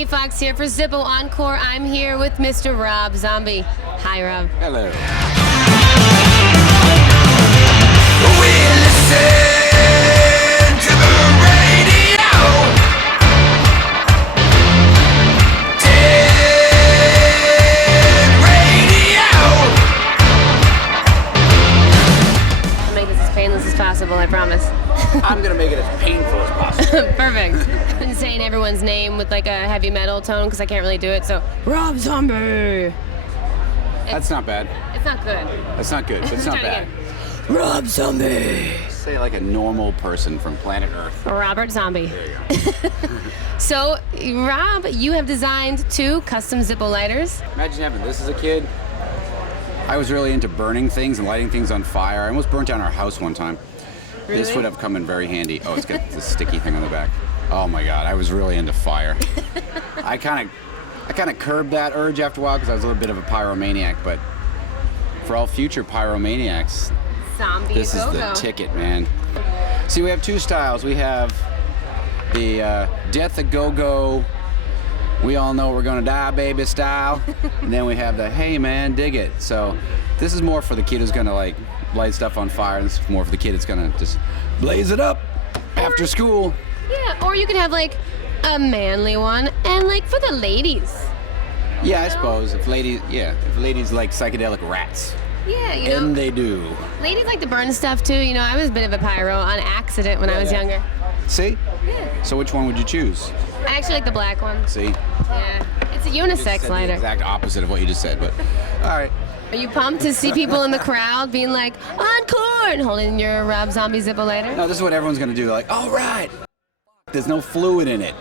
Jayme Foxx here for Zippo Encore. I'm here with Mr. Rob Zombie. Hi, Rob. Hello. We listen to the radio. Dead radio. I'll make this as painless as possible, I promise. I'm gonna make it as painful as possible. Perfect. I've been saying everyone's name with like a heavy metal tone because I can't really do it, so Rob Zombie. That's not bad. It's not good. That's not good, but it's not Try it bad. again. Rob Zombie. Say it like a normal person from planet Earth. Robert Zombie. There you go. So, Rob, you have designed 2 custom Zippo lighters. Imagine having this as a kid. I was really into burning things and lighting things on fire. I almost burnt down our house one time. Really? This would have come in very handy. Oh, it's got this sticky thing on the back. Oh my God, I was really into fire. I kind of curbed that urge after a while because I was a little bit of a pyromaniac. But for all future pyromaniacs, Zombie this is the ticket, man. See, we have 2 styles. We have the Death a Go-Go, we all know we're gonna die, baby style. And then we have the hey man, dig it. So this is more for the kid who's gonna like light stuff on fire. This is more for the kid that's gonna just blaze it up after school. Yeah, or you could have like a manly one and like for the ladies. Yeah, I suppose if ladies like psychedelic rats. Yeah, you know. And they do. Ladies like to burn stuff too. You know, I was a bit of a pyro on accident when I was younger. See? Yeah. So which one would you choose? I actually like the black one. See? Yeah. It's a Just unisex said lighter. the exact opposite of what you just said, but all right. Are you pumped to see people in the crowd being like, Encore! And holding your Rob Zombie Zippo lighter? No, this is what everyone's gonna do. Like, all right. There's no fluid in it.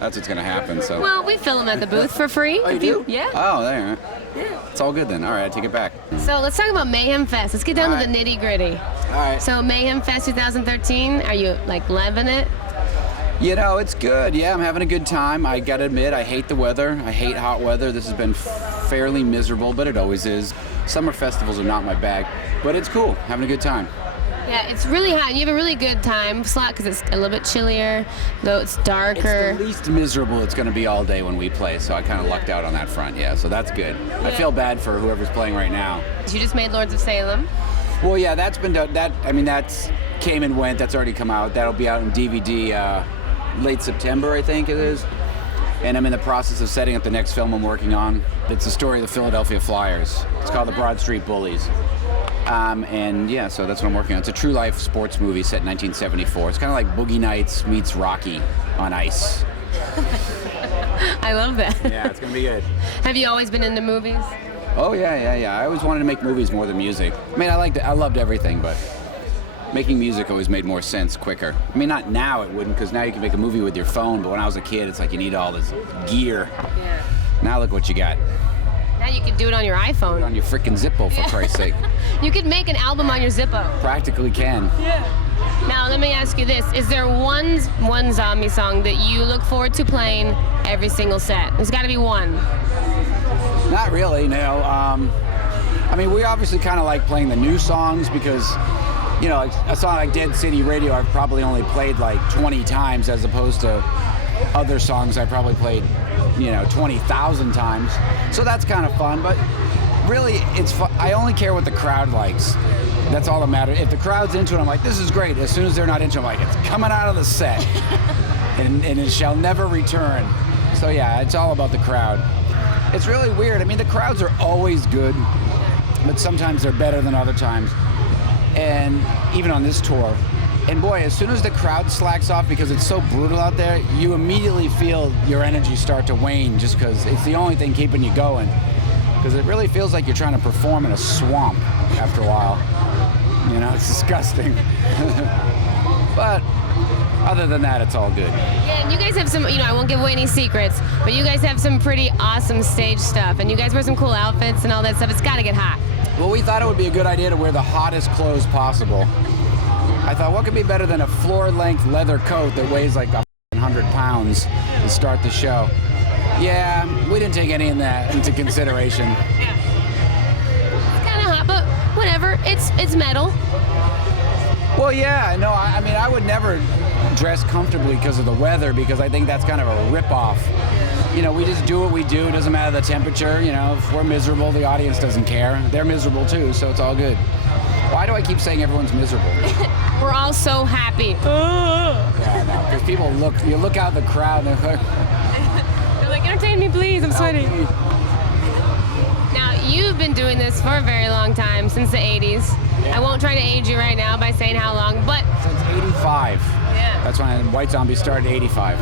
That's what's gonna happen. So. Well, we fill them at the booth for free. Oh, you if do? Yeah. Oh, there. Yeah. It's all good then. All right, I take it back. So let's talk about Mayhem Fest. Let's get down All to the right. nitty gritty. All right. So Mayhem Fest 2013, are you like loving it? You know, it's good. Yeah, I'm having a good time. I gotta admit, I hate the weather. I hate hot weather. This has been fairly miserable, but it always is. Summer festivals are not my bag, but it's cool. Having a good time. Yeah, it's really hot. You have a really good time slot because it's a little bit chillier, though it's darker. It's the least miserable it's going to be all day when we play, so I kind of lucked out on that front. Yeah, so that's good. I feel bad for whoever's playing right now. You just made Lords of Salem. Well, yeah, that's been done. That's came and went. That's already come out. That'll be out on DVD late September, I think it is. And I'm in the process of setting up the next film I'm working on. It's the story of the Philadelphia Flyers. It's called The Broad Street Bullies. And yeah, so that's what I'm working on. It's a true life sports movie set in 1974. It's kind of like Boogie Nights meets Rocky on ice. I love that. Yeah, it's gonna be good. Have you always been into movies? Oh yeah. I always wanted to make movies more than music. I mean, I loved everything, but making music always made more sense quicker. I mean, not now it wouldn't, because now you can make a movie with your phone. But when I was a kid, it's like you need all this gear. Yeah. Now look what you got. Now you can do it on your iPhone. On your freaking Zippo, for Christ's sake. You could make an album on your Zippo. Practically can. Yeah. Now let me ask you this: is there one zombie song that you look forward to playing every single set? There's got to be one. Not really, no. I mean, we obviously kind of like playing the new songs because, you know, a song like Dead City Radio I've probably only played like 20 times as opposed to other songs I probably played, 20,000 times. So that's kind of fun, but really it's fun. I only care what the crowd likes. That's all that matters. If the crowd's into it, I'm like, this is great. As soon as they're not into it, I'm like, it's coming out of the set. and it shall never return. So yeah, it's all about the crowd. It's really weird. I mean, the crowds are always good, but sometimes they're better than other times. And even on this tour. And boy, as soon as the crowd slacks off because it's so brutal out there, you immediately feel your energy start to wane just because it's the only thing keeping you going. Because it really feels like you're trying to perform in a swamp after a while. It's disgusting. But other than that, it's all good. Yeah, and you guys have some, I won't give away any secrets, but you guys have some pretty awesome stage stuff, and you guys wear some cool outfits and all that stuff. It's got to get hot. Well, we thought it would be a good idea to wear the hottest clothes possible. I thought, what could be better than a floor-length leather coat that weighs like 100 pounds to start the show? Yeah, we didn't take any of that into consideration. It's kind of hot, but whatever. It's metal. Well, yeah, no, I mean, I would never dress comfortably because of the weather, because I think that's kind of a rip-off. You know, we just do what we do. It doesn't matter the temperature. You know, if we're miserable, the audience doesn't care. They're miserable too, so it's all good. Why do I keep saying everyone's miserable? We're all so happy. Yeah, I know. Because people you look out the crowd and they're like, They're like, entertain me, please. I'm sweating. "Help me." Now, you've been doing this for a very long time, since the 80s. Yeah. I won't try to age you right now by saying how long, but Since 85. yeah. That's when White Zombie started, 85.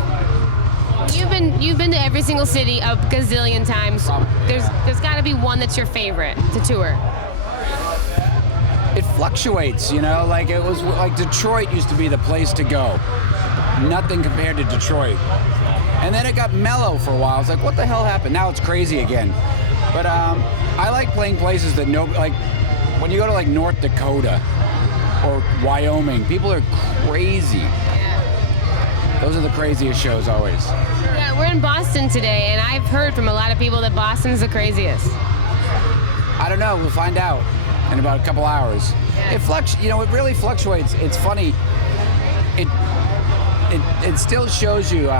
You've been to every single city a gazillion times. Probably, There's got to be one that's your favorite to tour. It fluctuates, you know, like it was like Detroit used to be the place to go. Nothing compared to Detroit. And then it got mellow for a while. It's like, what the hell happened? Now it's crazy again. But I like playing places that like when you go to like North Dakota or Wyoming, people are crazy. Yeah. Those are the craziest shows always. Yeah, we're in Boston today, and I've heard from a lot of people that Boston's the craziest. I don't know. We'll find out in about a couple hours. Yeah. It really fluctuates. It's funny. It still shows you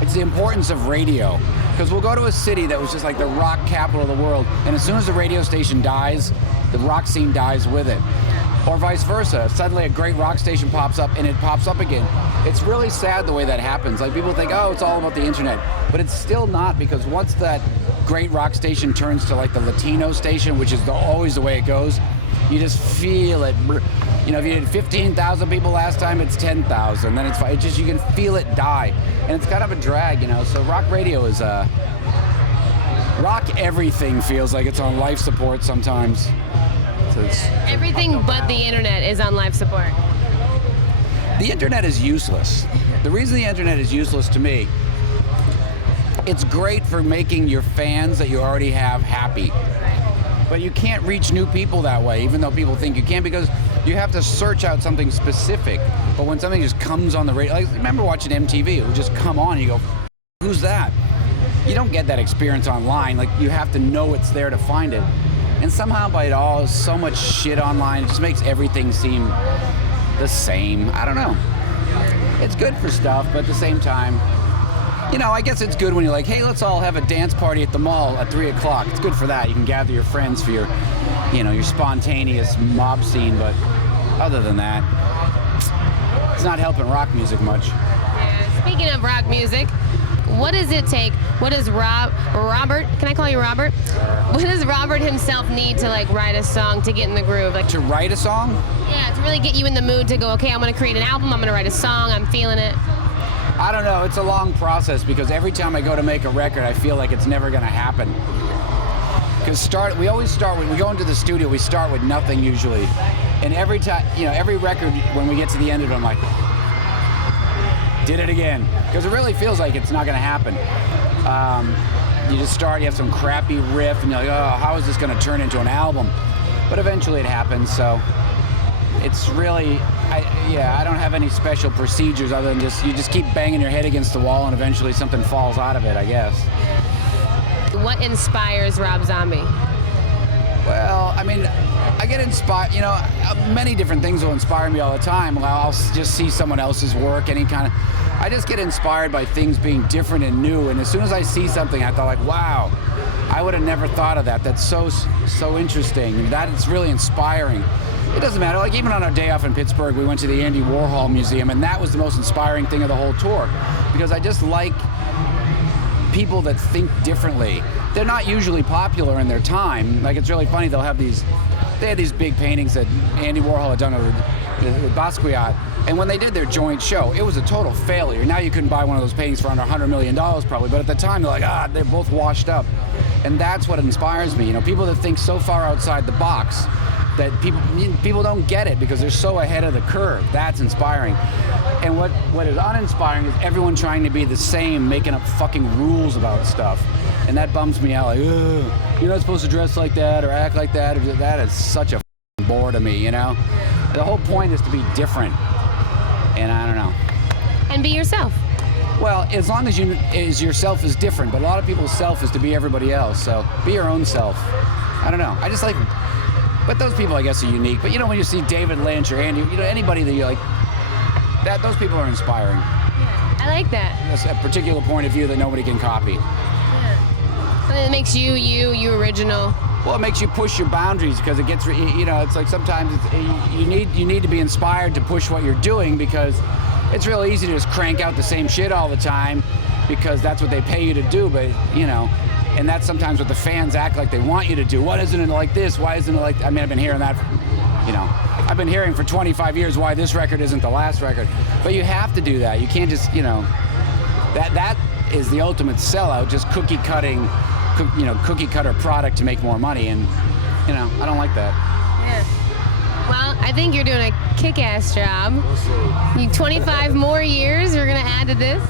it's the importance of radio. Because we'll go to a city that was just like the rock capital of the world, and as soon as the radio station dies, the rock scene dies with it. Or vice versa. Suddenly a great rock station pops up and it pops up again. It's really sad the way that happens. Like people think, oh, it's all about the internet. But it's still not, because once that great rock station turns to like the Latino station, which is always the way it goes, you just feel it. You know, if you did 15,000 people last time, it's 10,000. Then it's just, you can feel it die. And it's kind of a drag, you know. So rock radio is rock everything feels like it's on life support sometimes. So Everything but the internet is on life support. the internet is useless. The reason the internet is useless to me, it's great for making your fans that you already have happy. But you can't reach new people that way, even though people think you can, because you have to search out something specific. But when something just comes on the radio, like remember watching MTV, it would just come on and you go, who's that? You don't get that experience online. Like you have to know it's there to find it. And somehow by it all, so much shit online, it just makes everything seem the same. I don't know. It's good for stuff, but at the same time, you know, I guess it's good when you're like, hey, let's all have a dance party at the mall at 3 o'clock. It's good for that. You can gather your friends for your, you know, your spontaneous mob scene. But other than that, it's not helping rock music much. Yeah. Speaking of rock music, what does it take? What does Robert, can I call you Robert? What does Robert himself need to like write a song to get in the groove? Like, To write a song, yeah, to really get you in the mood to go, okay, I'm gonna create an album, I'm gonna write a song, I'm feeling it. I don't know. It's a long process, because every time I go to make a record, I feel like it's never going to happen. Because we always start when we go into the studio, we start with nothing usually. And every time, you know, every record, when we get to the end of it, I'm like, did it again. Because it really feels like it's not going to happen. You just start, you have some crappy riff, and you're like, oh, how is this going to turn into an album? But eventually it happens, so it's really, I don't have any special procedures other than you just keep banging your head against the wall and eventually something falls out of it, I guess. What inspires Rob Zombie? Well, I mean, I get inspired, you know, many different things will inspire me all the time. I'll just see someone else's work, I just get inspired by things being different and new, and as soon as I see something, I thought like, wow, I would have never thought of that. That's so interesting, and it's really inspiring. It doesn't matter, like even on our day off in Pittsburgh, we went to the Andy Warhol Museum, and that was the most inspiring thing of the whole tour, because I just like people that think differently. They're not usually popular in their time. Like, it's really funny, they had these big paintings that Andy Warhol had done with Basquiat, and when they did their joint show, it was a total failure. Now you couldn't buy one of those paintings for under $100 million probably, but at the time they're like, they're both washed up. And that's what inspires me, you know, people that think so far outside the box that people don't get it because they're so ahead of the curve. That's inspiring. And what is uninspiring is everyone trying to be the same, making up fucking rules about stuff. And that bums me out, like, ugh, you're not supposed to dress like that or act like that. That is such a fucking bore to me, you know? The whole point is to be different. And I don't know. And be yourself. Well, as long as yourself is different, but a lot of people's self is to be everybody else, so be your own self. I don't know. I just like, but those people I guess are unique. But you know, when you see David Lynch or Andy, you know, anybody that you're like, those people are inspiring. I like that. That's a particular point of view that nobody can copy. Yeah. And it makes you original. Well, it makes you push your boundaries because it gets, it's like sometimes you need to be inspired to push what you're doing because it's real easy to just crank out the same shit all the time because that's what they pay you to do. But and that's sometimes what the fans act like they want you to do. What isn't it like this? Why isn't it like? I mean, I've been hearing that. I've been hearing for 25 years why this record isn't the last record. But you have to do that. You can't just that is the ultimate sellout. Just cookie cutter product to make more money, and I don't like that. Yeah. Well, I think you're doing a kick-ass job. We'll see. 25 more years you're gonna add to this.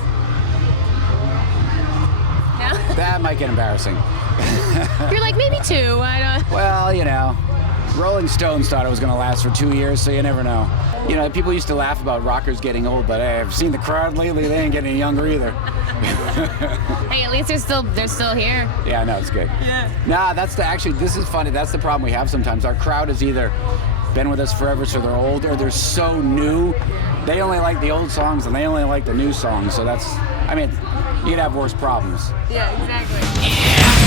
No? That might get embarrassing. You're like maybe 2. I don't. Well, Rolling Stones thought it was going to last for 2 years, so you never know. People used to laugh about rockers getting old, but hey, I've seen the crowd lately; they ain't getting any younger either. Hey, at least they're still here. Yeah, no, it's good. Yeah. Nah, this is funny. That's the problem we have sometimes. Our crowd has either been with us forever, so they're old, or they're so new. They only like the old songs, and they only like the new songs. So you'd have worse problems. Yeah, exactly.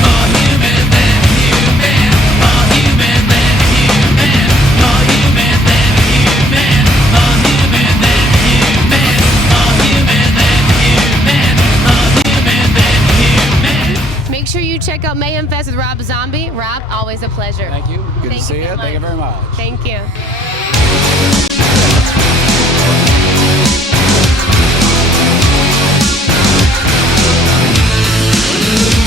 More human than human. More human than human. More human than human. More human than human. More human than human. More human than human. Make sure you check out Mayhem Fest with Rob Zombie. Rob, always a pleasure. Thank you. Good to see you. so Thank you much. very much. Thank you. We'll be right back.